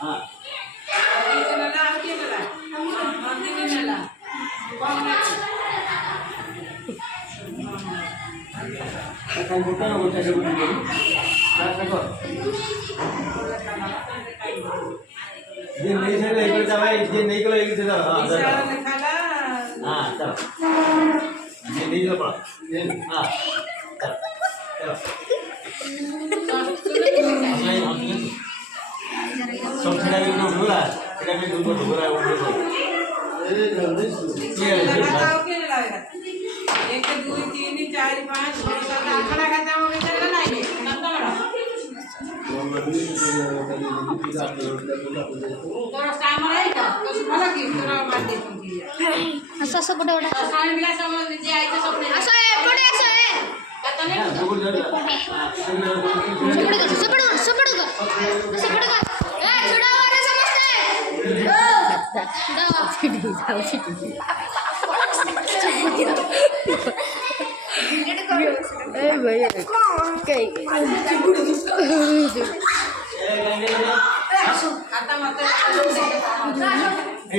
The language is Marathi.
हां काही मोठं ना मोठ्या शेवटी जे नाही झालं इकडे जावा जे नाही केलं इकडे जा हां चला जे नाही झालं पळा हां चला सब छड़ा के लोग बोला छड़ा के लोग बोला वो ये बताओ के लगेगा 1 2 3 4 5 6 7 आंकड़ा खाता हो गया चला नहीं कितना बड़ा तोरा काम रहेगा तो मला की तोरा बात दे तुमची असं असं कुठे कुठे सारे मिला सब जे आयचं सब असं आहे पुढे असं आहे आता नाही सपड सपड ए छुडावा रे समजते छुडावा फिडी जाऊ ए भैया काय